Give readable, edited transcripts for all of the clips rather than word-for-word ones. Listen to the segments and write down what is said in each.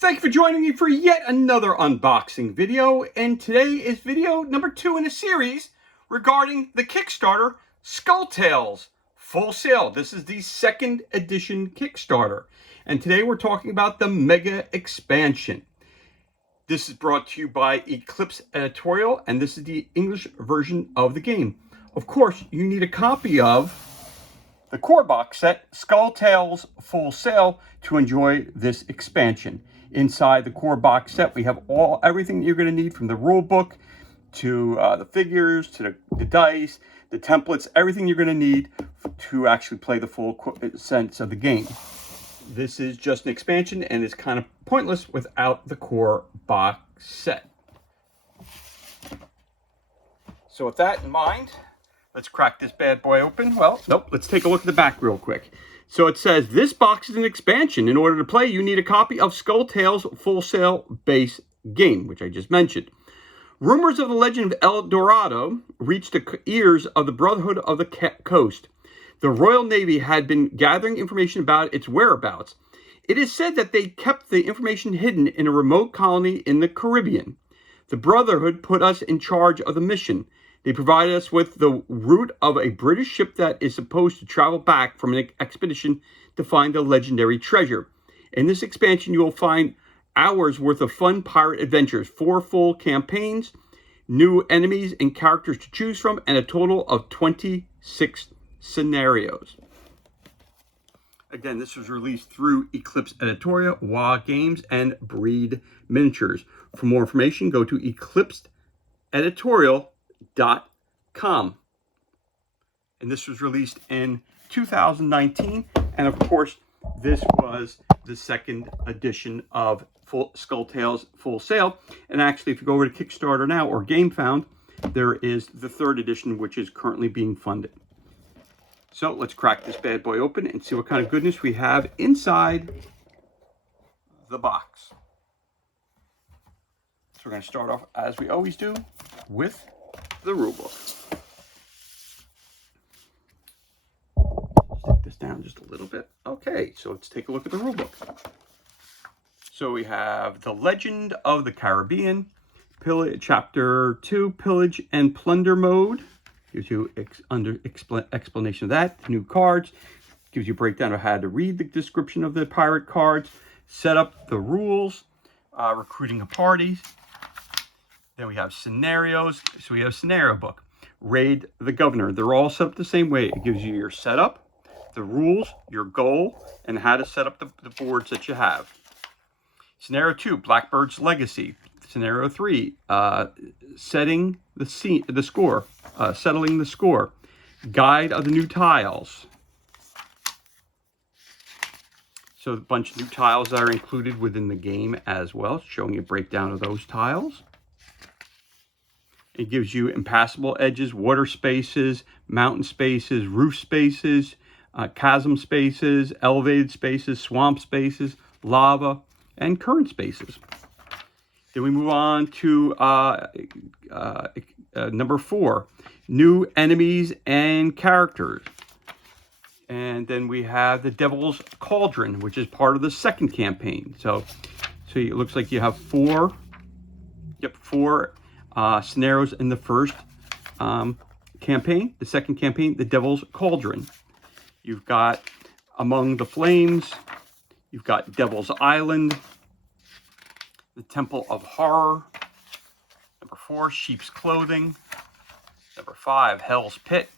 Thank you for joining me for yet another unboxing video, and today is video number 2 in a series regarding the Kickstarter Skull Tales Full Sail. This is the second edition Kickstarter, and today we're talking about the Mega Expansion. This is brought to you by Eclipse Editorial, and this is the English version of the game. Of course, you need a copy of the core box set, Skull Tales Full Sail, to enjoy this expansion. Inside the core box set, we have everything you're going to need, from the rule book to the figures, to the dice, the templates, everything you're going to need to actually play the full sense of the game. This is just an expansion, and it's kind of pointless without the core box set. So with that in mind, let's crack this bad boy open. Well, nope, let's take a look at the back real quick. So it says, this box is an expansion. In order to play, you need a copy of Skull Tales Full Sail base game, which I just mentioned. Rumors of the legend of El Dorado reached the ears of the Brotherhood of the Coast. The Royal Navy had been gathering information about its whereabouts. It is said that they kept the information hidden in a remote colony in the Caribbean. The Brotherhood put us in charge of the mission. They provided us with the route of a British ship that is supposed to travel back from an expedition to find the legendary treasure. In this expansion, you will find hours worth of fun pirate adventures, 4 full campaigns, new enemies and characters to choose from, and a total of 26 scenarios. Again, this was released through Eclipse Editorial, WA Games, and Breed Miniatures. For more information, go to eclipsededitorial.com. And this was released in 2019, and of course this was the second edition of Skull Tales Full Sail. And actually, if you go over to Kickstarter now or GameFound, there is the third edition, which is currently being funded. So let's crack this bad boy open and see what kind of goodness we have inside the box. So we're going to start off, as we always do, with the rulebook. Take this down just a little bit. Okay, so let's take a look at the rulebook. So we have The Legend of the Caribbean, Chapter 2, Pillage and Plunder Mode. Gives you explanation of that. New cards. Gives you a breakdown of how to read the description of the pirate cards. Set up the rules. Recruiting a party. Then we have scenarios. So we have a scenario book. Raid the Governor. They're all set up the same way. It gives you your setup, the rules, your goal, and how to set up the boards that you have. Scenario 2, Blackbird's Legacy. Scenario 3, settling the score. Guide of the new tiles. So a bunch of new tiles that are included within the game as well, showing you a breakdown of those tiles. It gives you impassable edges, water spaces, mountain spaces, roof spaces, chasm spaces, elevated spaces, swamp spaces, lava, and current spaces. Then we move on to number 4, new enemies and characters. And then we have the Devil's Cauldron, which is part of the second campaign. So it looks like you have 4 scenarios in the first campaign. The second campaign, the Devil's Cauldron. You've got Among the Flames. You've got Devil's Island. The Temple of Horror. Number 4, Sheep's Clothing. Number 5, Hell's Pit.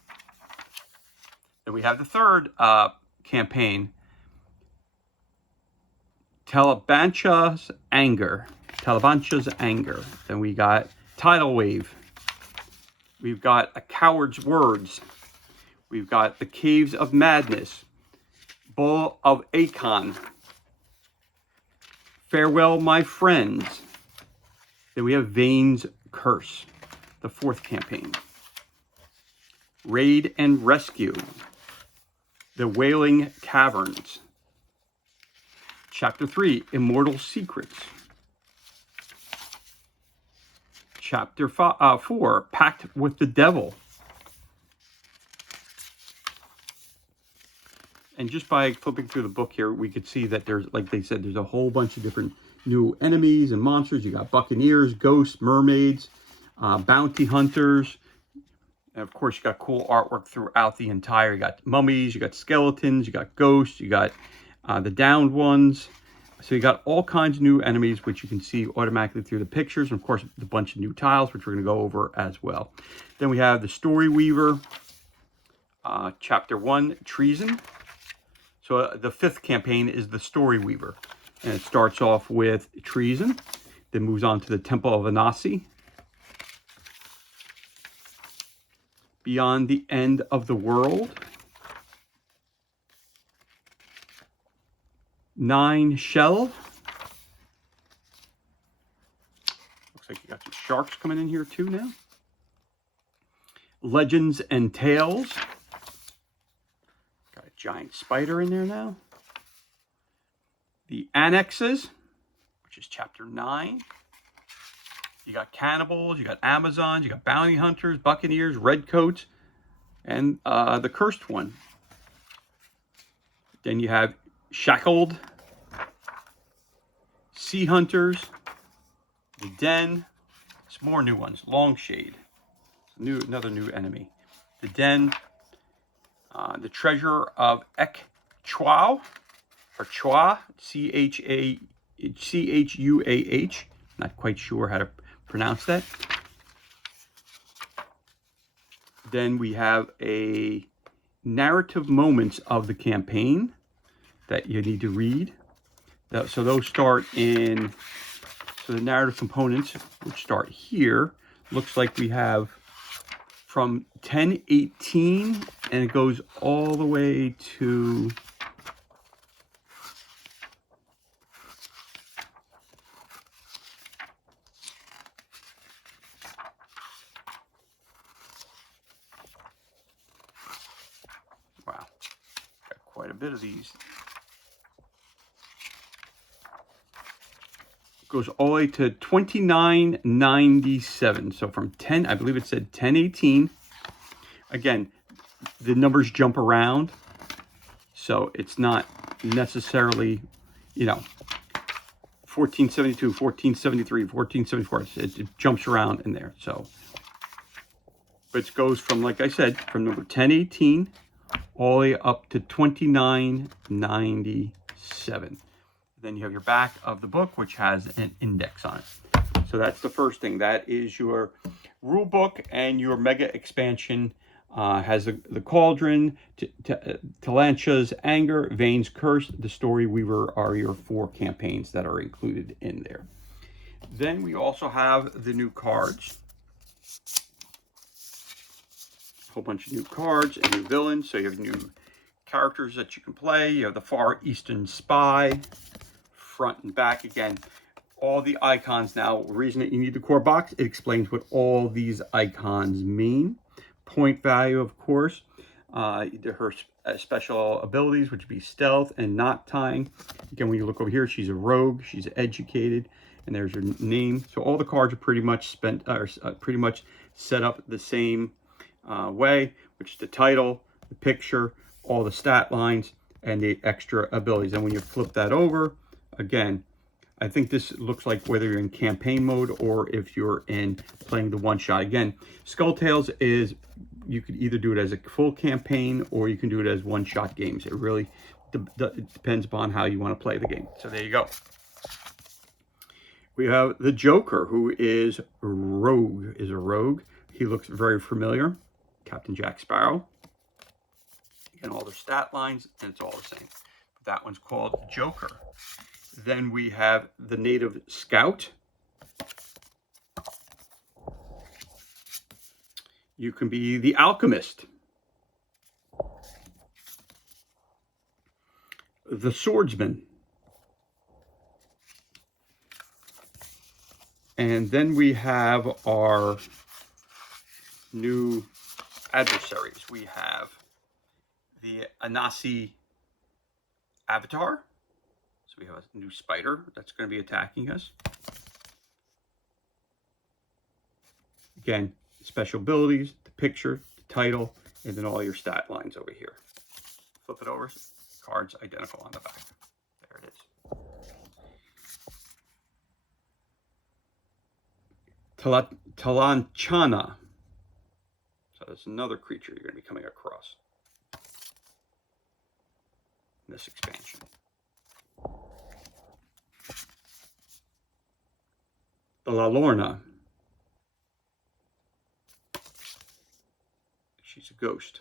Then we have the third campaign, Talabancha's Anger. Then we got Tidal Wave. We've got A Coward's Words. We've got The Caves of Madness. Bull of Acon. Farewell, My Friends. Then we have Vane's Curse, the fourth campaign. Raid and Rescue. The Wailing Caverns. Chapter 3, Immortal Secrets. Chapter 4, Pact with the Devil. And just by flipping through the book here, we could see that there's, like they said, there's a whole bunch of different new enemies and monsters. You got buccaneers, ghosts, mermaids, bounty hunters. And of course, you got cool artwork throughout the entire. You got mummies, you got skeletons, you got ghosts, you got the downed ones. So you got all kinds of new enemies, which you can see automatically through the pictures. And of course, a bunch of new tiles, which we're going to go over as well. Then we have the Story Weaver, Chapter 1, Treason. So the 5th campaign is the Story Weaver. And it starts off with Treason, then moves on to the Temple of Anansi, Beyond the End of the World, 9 Shell. Looks like you got some sharks coming in here too now. Legends and Tales. Got a giant spider in there now. The Annexes, which is Chapter 9. You got cannibals, you got Amazons, you got bounty hunters, buccaneers, redcoats, and the cursed one. Then you have Shackled, Sea Hunters, the Den. Some more new ones. Longshade, another new enemy. The Den, the Treasure of Ek Chua, or Chua, Chuah. Not quite sure how to pronounce that. Then we have a narrative moments of the campaign that you need to read. So those start in, so the narrative components, which start here, looks like we have from 10:18 and it goes all the way to wow, got quite a bit of these. Goes all the way to 2997. So from 10, I believe it said 1018. Again, the numbers jump around, so it's not necessarily, 1472, 1473, 1474. It jumps around in there. So, but it goes from, like I said, from number 1018 all the way up to 2997. Then you have your back of the book, which has an index on it. So that's the first thing. That is your rule book, and your mega expansion has the Cauldron, Talantia's Anger, Vane's Curse, the Story Weaver are your 4 campaigns that are included in there. Then we also have the new cards. A whole bunch of new cards and new villains. So you have new characters that you can play. You have the Far Eastern Spy, front and back. Again, all the icons now. The reason that you need the core box, it explains what all these icons mean. Point value, of course. Her special abilities, which would be stealth and knot tying. Again, when you look over here, she's a rogue. She's educated, and there's her name. So all the cards are pretty much pretty much set up the same way, which is the title, the picture, all the stat lines, and the extra abilities. And when you flip that over, again, I think this looks like whether you're in campaign mode or if you're in playing the one-shot. Again, Skull Tales is, you could either do it as a full campaign or you can do it as one-shot games. It really depends upon how you want to play the game. So there you go. We have the Joker, who is a rogue. He looks very familiar. Captain Jack Sparrow. Again, all the stat lines, and it's all the same. But that one's called Joker. Then we have the Native Scout. You can be the Alchemist. The Swordsman. And then we have our new adversaries. We have the Anansi Avatar. So we have a new spider that's going to be attacking us. Again, special abilities, the picture, the title, and then all your stat lines over here. Flip it over, cards identical on the back. There it is. Talanchana. So that's another creature you're going to be coming across in this expansion. The La Lorna. She's a ghost.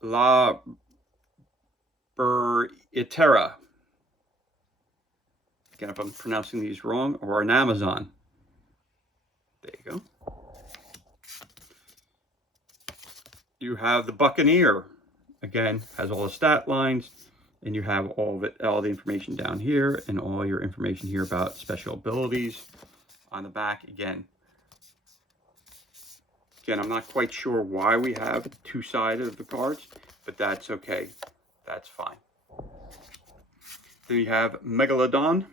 La Itera. Again, if I'm pronouncing these wrong, or an Amazon. There you go. You have the Buccaneer. Again, has all the stat lines, and you have all the information down here, and all your information here about special abilities on the back. Again, I'm not quite sure why we have two sides of the cards, but that's okay. That's fine. Then you have Megalodon.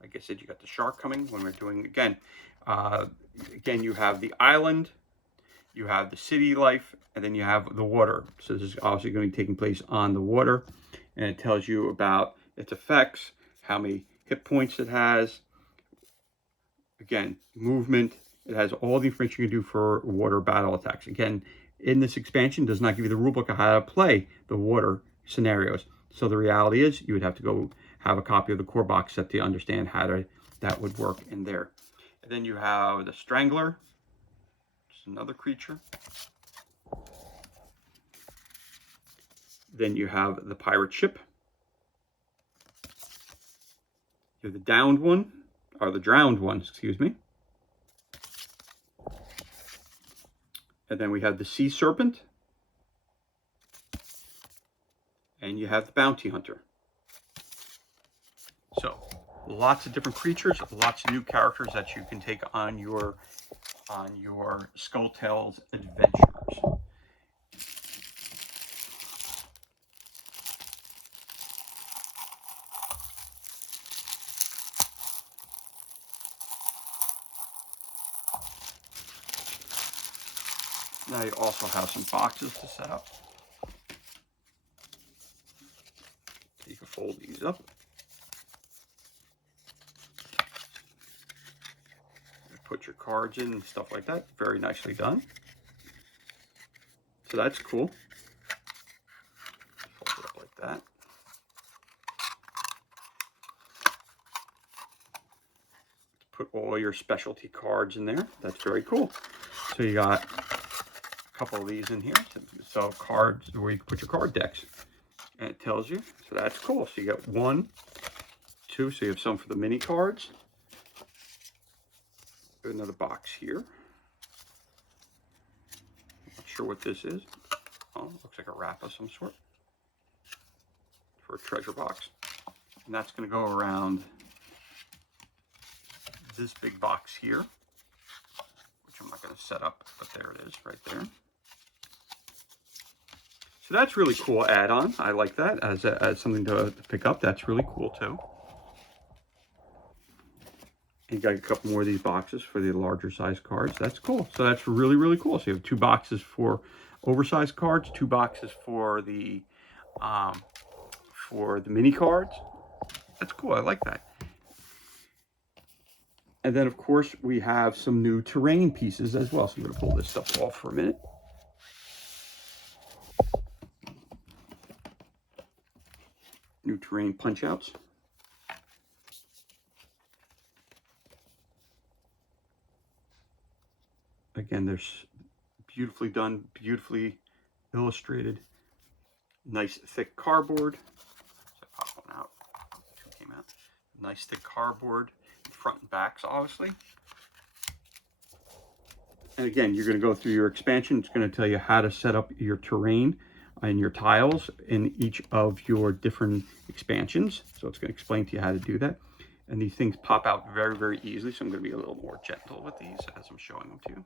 Like I said, you got the shark coming when we're doing, again, you have the island, you have the city life, and then you have the water. So this is obviously going to be taking place on the water, and it tells you about its effects, how many hit points it has, again, movement. It has all the information you can do for water battle attacks. Again, in this expansion, does not give you the rulebook of how to play the water scenarios. So the reality is you would have to go have a copy of the core box set to understand how that would work in there. And then you have the Strangler, just another creature. Then you have the pirate ship. You have the downed one, or the drowned one, excuse me. And then we have the sea serpent. And you have the bounty hunter. So lots of different creatures, lots of new characters that you can take on your Skull Tales adventures. Now you also have some boxes to set up. So you can fold these up. Put your cards in and stuff like that. Very nicely done. So that's cool. Fold it up like that. Put all your specialty cards in there. That's very cool. So you got a couple of these in here. So cards where you can put your card decks. And it tells you. So that's cool. So you got 1, 2. So you have some for the mini cards. Another box here. Not sure what this is. Oh, looks like a wrap of some sort for a treasure box. And that's going to go around this big box here, which I'm not going to set up, but there it is right there. So that's really cool add-on. I like that as something to pick up. That's really cool too. You got a couple more of these boxes for the larger size cards. That's cool. So that's really, really cool. So you have 2 boxes for oversized cards, 2 boxes for the mini cards. That's cool. I like that. And then, of course, we have some new terrain pieces as well. So I'm going to pull this stuff off for a minute. New terrain punch outs. Again, there's beautifully done, beautifully illustrated, nice thick cardboard. So I pop one out. Two came out. Nice thick cardboard, front and backs, obviously. And again, you're going to go through your expansion. It's going to tell you how to set up your terrain and your tiles in each of your different expansions. So it's going to explain to you how to do that. And these things pop out very, very easily. So I'm going to be a little more gentle with these as I'm showing them to you.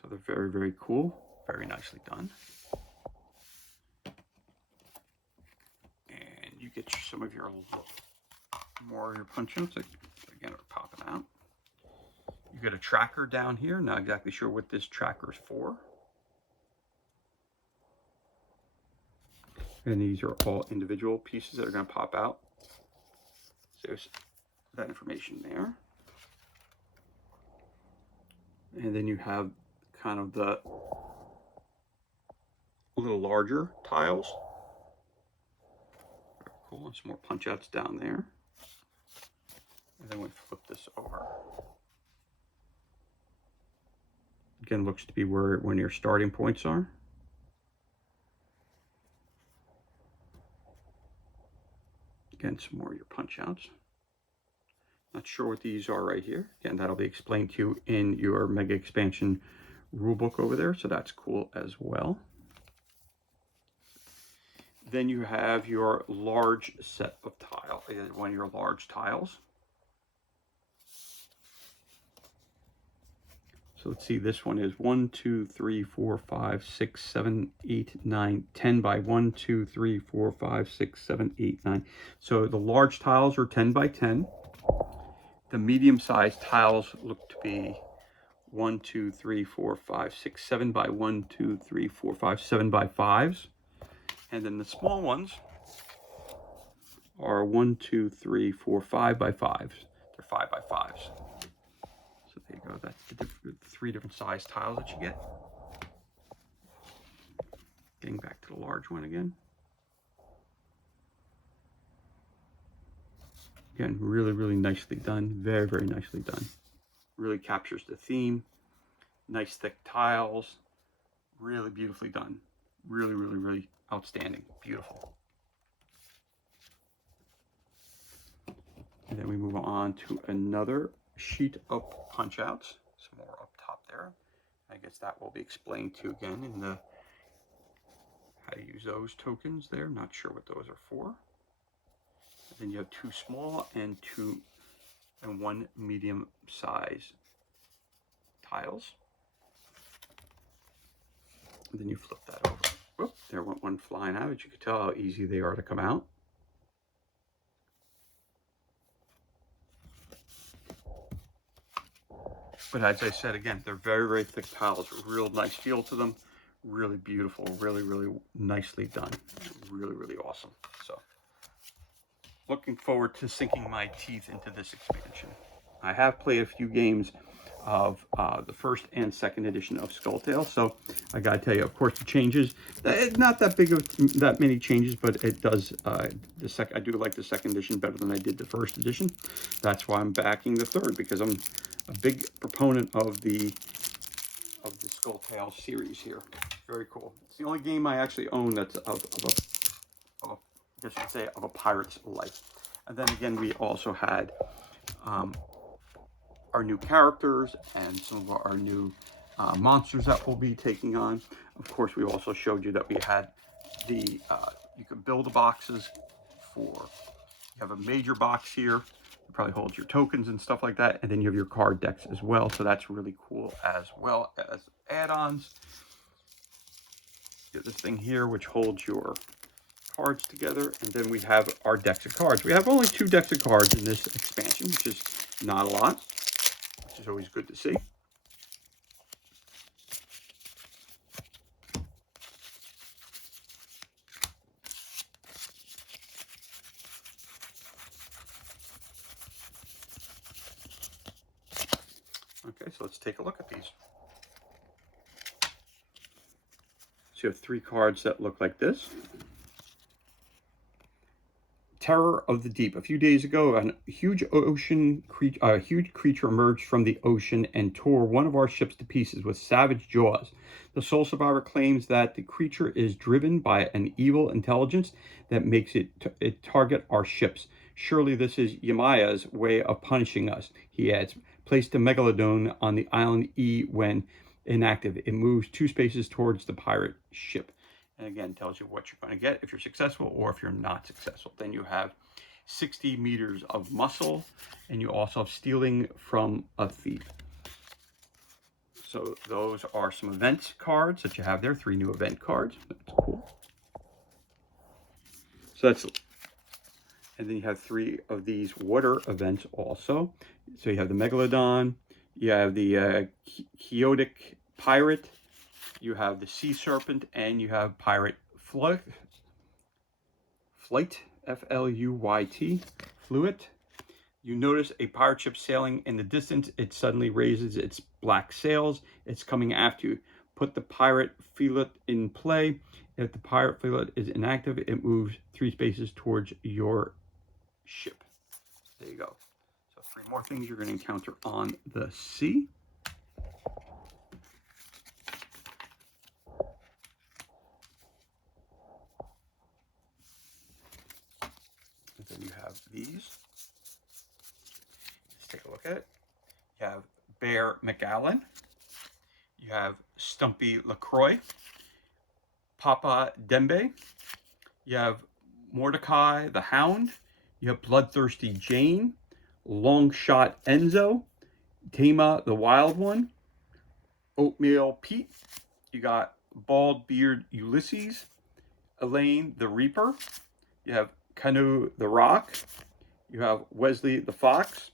So they're very, very cool. Very nicely done. And you get some of your more of your punch-ins. Again, we're popping out. You get a tracker down here. Not exactly sure what this tracker is for. And these are all individual pieces that are going to pop out. So there's that information there. And then you have kind of the little larger tiles. Very cool. And some more punch outs down there. And then we flip this over. Again, looks to be where one of your starting points are. Again, some more of your punch outs. Not sure what these are right here. Again, that'll be explained to you in your Mega Expansion rulebook over there, so that's cool as well. Then you have your large set of tile, one of your large tiles. So let's see, this one is 1, 2, 3, 4, 5, 6, 7, 8, 9, 10 by 1, 2, 3, 4, 5, 6, 7, 8, 9. So the large tiles are 10 by 10. The medium-sized tiles look to be 1, 2, 3, 4, 5, 6, 7 by 1, 2, 3, 4, 5, 7 by 5s. And then the small ones are 1, 2, 3, 4, 5 by 5s. They're 5 by 5s. So there you go. That's the three different size tiles that you get. Getting back to the large one again. Again, really, really nicely done. Very, very nicely done. Really captures the theme. Nice thick tiles. Really beautifully done. Really, really, really outstanding. Beautiful. And then we move on to another sheet of punch outs. Some more up top there. I guess that will be explained to you again in the how to use those tokens there. Not sure what those are for. Then you have 2 small and 1 medium size tiles. And then you flip that over. Whoop, there went one flying out. As you can tell how easy they are to come out. But as I said again, they're very, very thick tiles. Real nice feel to them. Really beautiful. Really, really nicely done. Really, really awesome. So looking forward to sinking my teeth into this expansion. I have played a few games of the first and second edition of Skulltales, so I gotta tell you, of course, the changes, not that big of that many changes, but it does. I do like the second edition better than I did the first edition. That's why I'm backing the third, because I'm a big proponent of the Skulltales series here. Very cool. It's the only game I actually own that's of a pirate's life. And then again, we also had our new characters and some of our new monsters that we'll be taking on. Of course, we also showed you that we had the you can build the boxes for. You have a major box here. It probably holds your tokens and stuff like that, and then you have your card decks as well. So that's really cool, as well as add-ons. You have this thing here which holds your cards together, and then we have our decks of cards. We have only 2 decks of cards in this expansion, which is not a lot, which is always good to see. Okay, so let's take a look at these. So you have 3 cards that look like this. Terror of the Deep. A few days ago, a huge creature emerged from the ocean and tore one of our ships to pieces with savage jaws. The sole survivor claims that the creature is driven by an evil intelligence that makes it target our ships. Surely this is Yamaya's way of punishing us, he adds. Place the Megalodon on the island E when inactive. It moves 2 spaces towards the pirate ship. And again, tells you what you're going to get if you're successful or if you're not successful. Then you have 60 meters of muscle, and you also have stealing from a thief. So those are some event cards that you have there. 3 new event cards. That's cool. So that's, and then you have 3 of these water events also. So you have the Megalodon, you have the Chaotic Pirate, you have the Sea Serpent, and you have Pirate Flux. Fluit, F-L-U-Y-T, Fluit. You notice a pirate ship sailing in the distance. It suddenly raises its black sails. It's coming after you. Put the pirate Fluit in play. If the pirate Fluit is inactive, it moves 3 spaces towards your ship. There you go. So 3 more things you're going to encounter on the sea. And then you have these. Let's take a look at it. You have Bear McAllen. You have Stumpy LaCroix. Papa Dembe. You have Mordecai the Hound. You have Bloodthirsty Jane. Longshot Enzo. Tama the Wild One. Oatmeal Pete. You got Bald Beard Ulysses. Elaine the Reaper. You have Canoe the Rock. You have Wesley the Fox.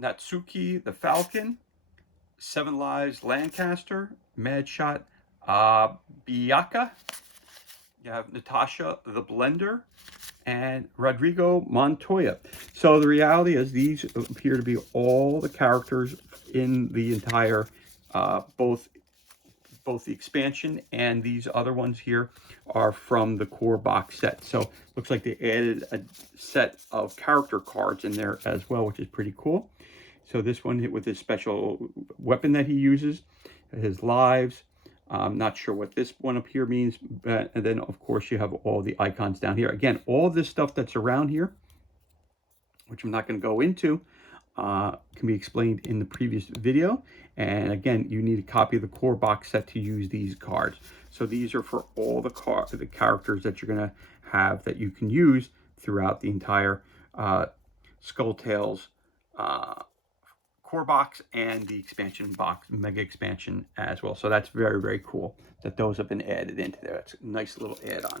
Natsuki the Falcon. Seven Lives Lancaster. Madshot Biaka. You have Natasha the Blender. And Rodrigo Montoya. So the reality is these appear to be all the characters in the entire, both the expansion and these other ones here are from the core box set. So looks like they added a set of character cards in there as well, which is pretty cool. So this one with his special weapon that he uses, his lives. I'm not sure what this one up here means. And then, of course, you have all the icons down here. Again, all this stuff that's around here, which I'm not going to go into, can be explained in the previous video. And again, you need a copy of the core box set to use these cards. So these are for all the characters that you're going to have that you can use throughout the entire Skull Tales core box and the expansion box, mega expansion as well. So that's very, very cool that those have been added into there. That's a nice little add-on.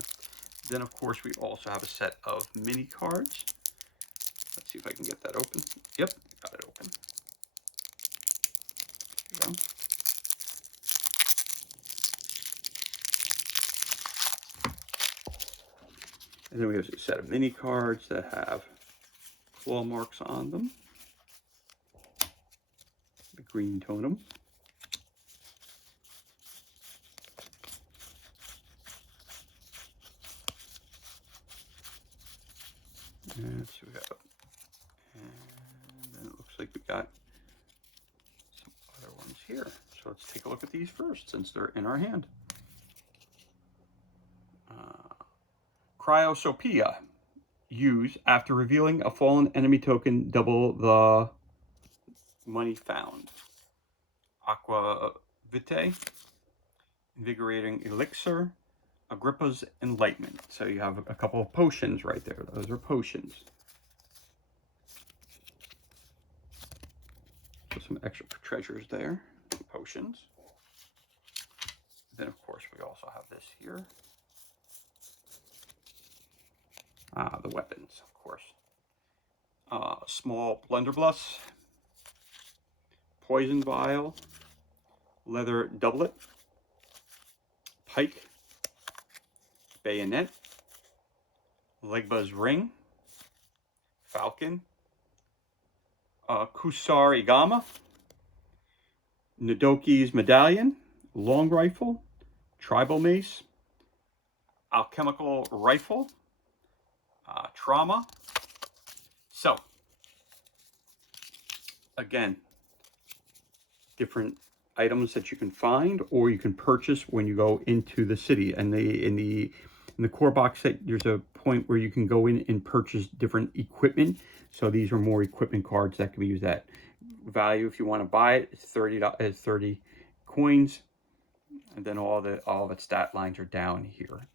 Then, of course, we also have a set of mini cards. Let's see if I can get that open. Yep, got it open. There you go. And then we have a set of mini cards that have claw marks on them. The green totem. And so we got, and then it looks like we got some other ones here. So let's take a look at these first since they're in our hand. Cryosopia. Use after revealing a fallen enemy token, double the money found. Aqua Vitae. Invigorating Elixir. Agrippa's Enlightenment. So you have a couple of potions right there. Those are potions. So some extra treasures there. Potions. Then, of course, we also have this here. The weapons, of course. Small blunderbuss. Poison vial. Leather doublet. Pike. Bayonet. Legba's ring. Falcon. Kusar Igama. Nodoki's medallion. Long rifle. Tribal mace. Alchemical rifle. Trauma. So, again, different items that you can find or you can purchase when you go into the city. And in the core box set, there's a point where you can go in and purchase different equipment. So these are more equipment cards that can be used at value. If you want to buy it, it's 30 coins. And then all of its stat lines are down here.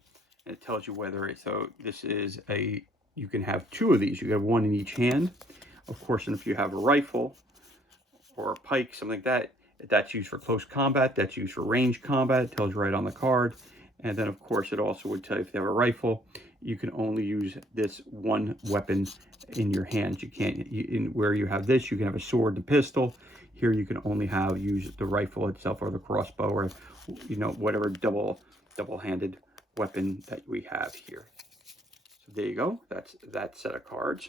And it tells you whether it's, so this is you can have 2 of these. You have 1 in each hand. Of course, and if you have a rifle or a pike, something like that, that's used for close combat. That's used for range combat. It tells you right on the card. And then, of course, it also would tell you if you have a rifle, you can only use this one weapon in your hands. You can't, where you have this, you can have a sword, the pistol. Here, you can only use the rifle itself or the crossbow or, whatever double-handed weapon that we have here. So there you go. That's that set of cards.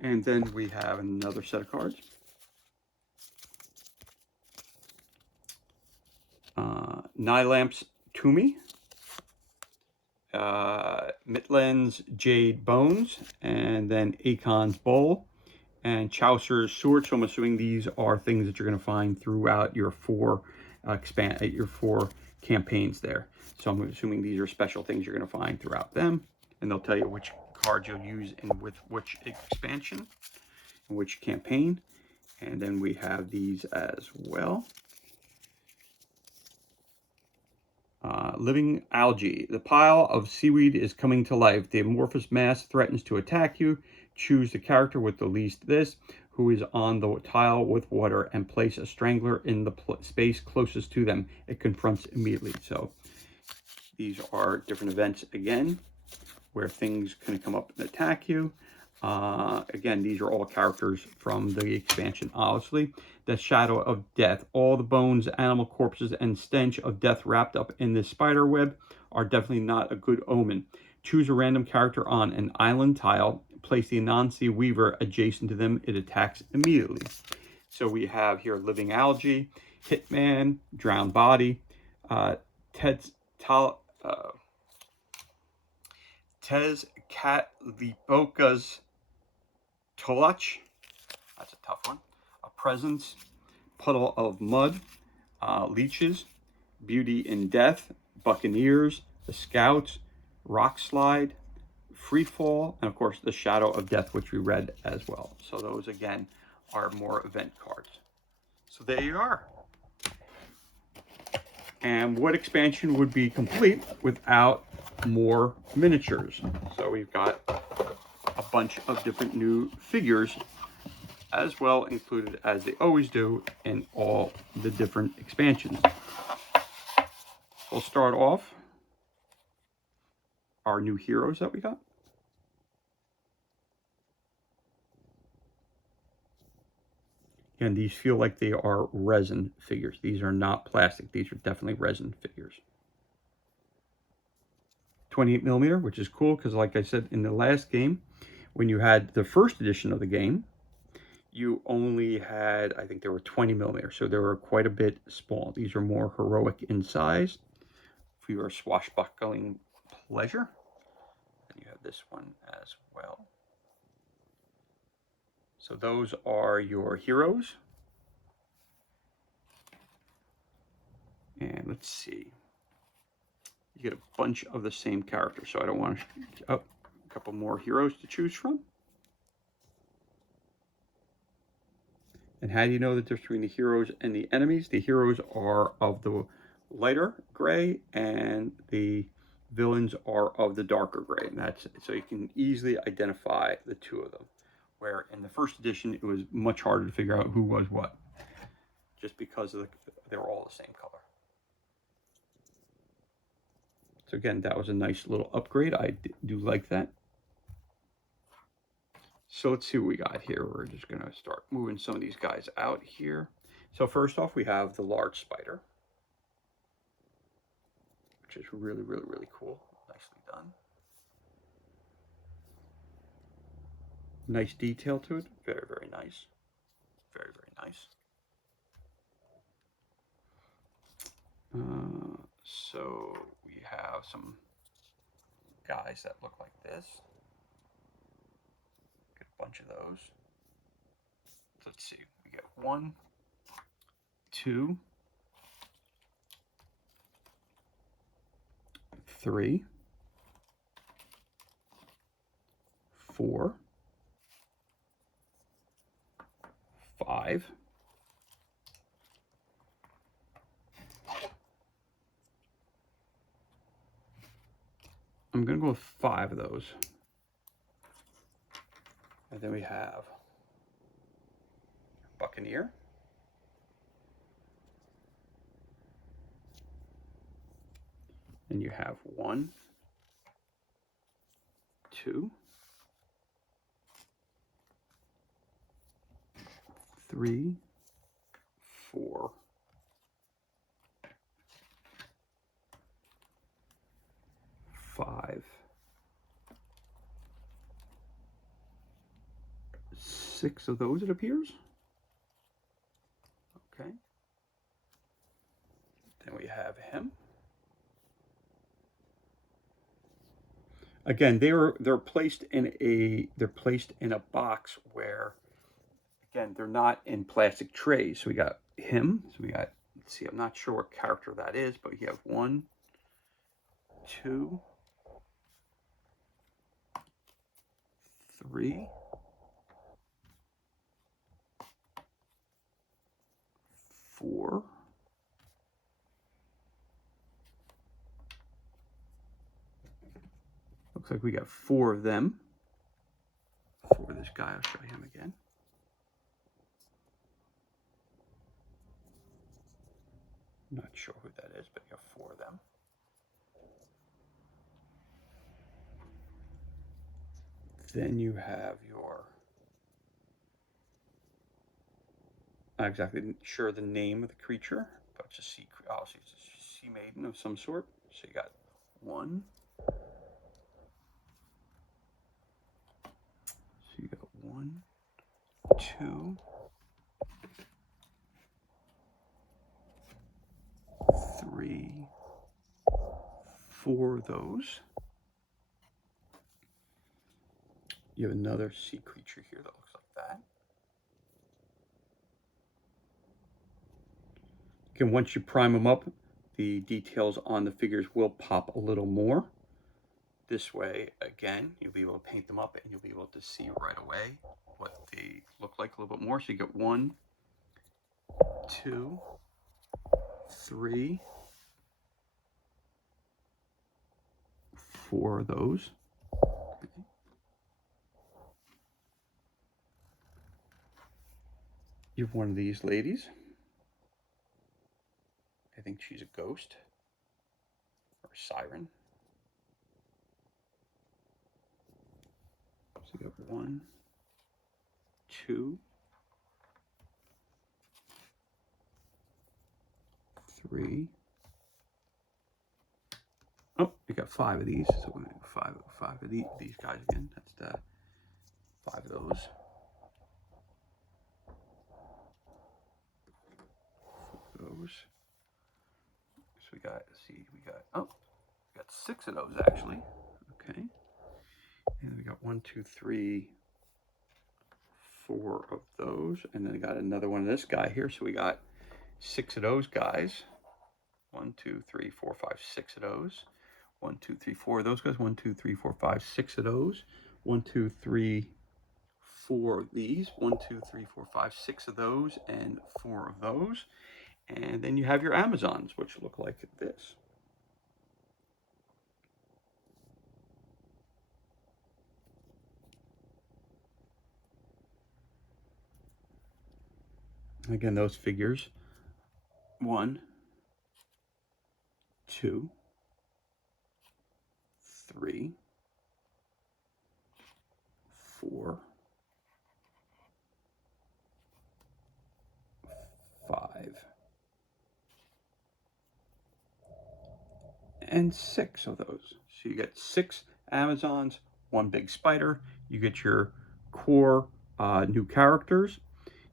And then we have another set of cards. Nylamp's Toomey, Mitland's Jade Bones, and then Akon's Bowl, and Chaucer's Sword. So I'm assuming these are things that you're going to find throughout your four campaigns there. So I'm assuming these are special things you're going to find throughout them, and they'll tell you which cards you'll use in with which expansion, and which campaign. And then we have these as well. Living algae. The pile of seaweed is coming to life. The amorphous mass threatens to attack you. Choose the character with the least this, who is on the tile with water, and place a strangler in the space closest to them. It confronts immediately. So these are different events again, where things can come up and attack you. Again, these are all characters from the expansion, obviously. The Shadow of Death. All the bones, animal corpses, and stench of death wrapped up in this spider web are definitely not a good omen. Choose a random character on an island tile. Place the Anansi Weaver adjacent to them. It attacks immediately. So we have here Living Algae, Hitman, Drowned Body, Tezcatlipoca's Toluch, that's a tough one. A Presence, Puddle of Mud, Leeches, Beauty in Death, Buccaneers, The Scouts, Rock Slide, Free Fall, and of course the Shadow of Death, which we read as well. So those again are more event cards. So there you are. And what expansion would be complete without more miniatures? So we've got a bunch of different new figures as well included, as they always do in all the different expansions. We'll start off our new heroes that we got. And these feel like they are resin figures. These are not plastic. These are definitely resin figures. 28mm, which is cool because, like I said in the last game, when you had the first edition of the game, you only had, I think there were 20mm, so they were quite a bit small. These are more heroic in size for your swashbuckling pleasure. And you have this one as well. So those are your heroes. And let's see. You get a bunch of the same characters, so I don't want to... Oh, a couple more heroes to choose from. And how do you know the difference between the heroes and the enemies? The heroes are of the lighter gray, and the villains are of the darker gray. And that's so you can easily identify the two of them. Where in the first edition, it was much harder to figure out who was what, just because of they were all the same color. So again, that was a nice little upgrade. I do like that. So let's see what we got here. We're just going to start moving some of these guys out here. So first off, we have the large spider, which is really, really, really cool. Nicely done. Nice detail to it. Very, very nice. Very, very nice. So we have some guys that look like this. Get a bunch of those. So let's see. We get 1, 2, 3, 4, 5. I'm going to go with 5 of those. And then we have Buccaneer. And you have 1, 2, 3, 4, 6 of those, it appears. Okay. Then we have him. Again, they're placed in a box where, again, they're not in plastic trays. So we got him. So we got, let's see, I'm not sure what character that is, but you have 1, 2, 3, 4. Looks like we got 4 of them. For this guy, I'll show him again. Not sure who that is, but you have 4 of them. Then you have your, not exactly sure the name of the creature, but it's a sea, oh, it's a sea maiden of some sort. So you got 1. So you got 1, 2, 3, 4 of those. You have another sea creature here that looks like that. Again, once you prime them up, the details on the figures will pop a little more. This way, again, you'll be able to paint them up and you'll be able to see right away what they look like a little bit more. So you get 1, 2, 3, 4 of those. Okay. You have one of these ladies. I think she's a ghost or a siren. So you have 1, 2, 3. Oh, you got 5 of these. So we're going to do 5 of these guys again. That's the 5 of those. 4 of those. So we got, let's see, we got 6 of those actually. Okay. And we got 1, 2, 3, 4 of those. And then we got another one of this guy here. So we got 6 of those guys. 1, 2, 3, 4, 5, 6 of those. 1, 2, 3, 4 of those guys. 1, 2, 3, 4, 5, 6 of those. 1, 2, 3, 4 of these. 1, 2, 3, 4, 5, 6 of those, and 4 of those. And then you have your Amazons, which look like this. Again, those figures. 1, 2, 3, 4, 5, and 6 of those. So you get 6 Amazons, 1 big spider. You get your core new characters.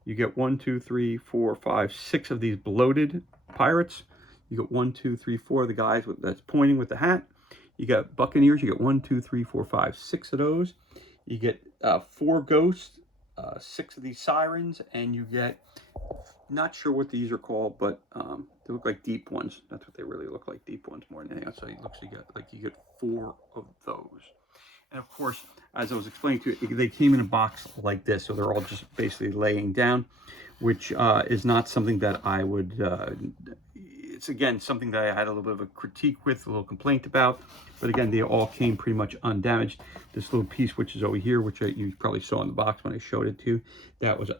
You get 1, 2, 3, 4, 5, 6 of these bloated pirates. You get 1, 2, 3, 4 of the guys that's pointing with the hat. You got Buccaneers. You get 1, 2, 3, 4, 5, 6 of those. You get 4 ghosts, 6 of these sirens, and you get, not sure what these are called, but they look like deep ones. That's what they really look like, deep ones more than anything else. So it looks like you get 4 of those. And of course, as I was explaining to you, they came in a box like this, so they're all just basically laying down, which is not something that I would, it's again, something that I had a little bit of a critique with, a little complaint about, but again, they all came pretty much undamaged. This little piece, which is over here, which you probably saw in the box when I showed it to you, that was a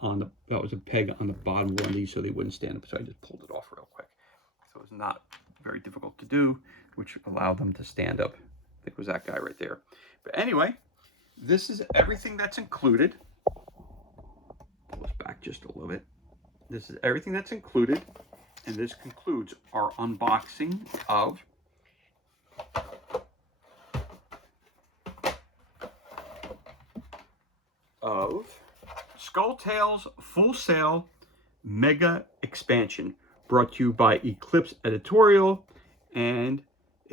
peg on the bottom of one of these, so they wouldn't stand up, so I just pulled it off real quick. So it was not very difficult to do, which allowed them to stand up. I think it was that guy right there. But anyway, this is everything that's included. Pull this back just a little bit. This is everything that's included, and this concludes our unboxing of Skull Tales Full Sail Mega Expansion, brought to you by Eclipse Editorial, and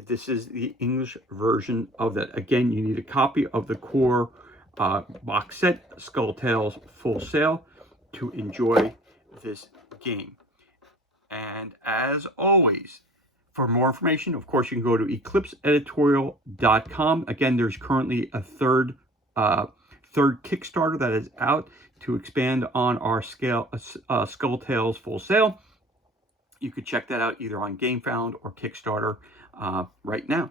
this is the English version of that. Again, you need a copy of the core box set, Skull Tales Full Sail, to enjoy this game. And as always, for more information, of course, you can go to eclipseeditorial.com. Again, there's currently a third Kickstarter that is out to expand on our Skull Tales Full Sail. You could check that out either on GameFound or Kickstarter right now.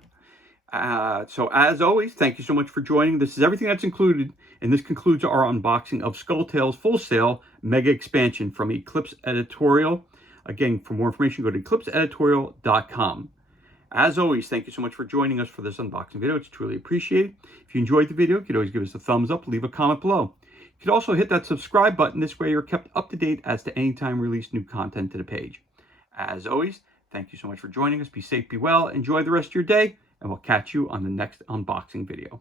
So as always, thank you so much for joining. This is everything that's included, and this concludes our unboxing of Skull Tales Full Sail Mega Expansion from Eclipse Editorial. Again, for more information, go to eclipseeditorial.com. As always, thank you so much for joining us for this unboxing video. It's truly appreciated. If you enjoyed the video, you could always give us a thumbs up, leave a comment below. You could also hit that subscribe button. This way you're kept up to date as to any time we release new content to the page. As always, thank you so much for joining us. Be safe, be well, enjoy the rest of your day, and we'll catch you on the next unboxing video.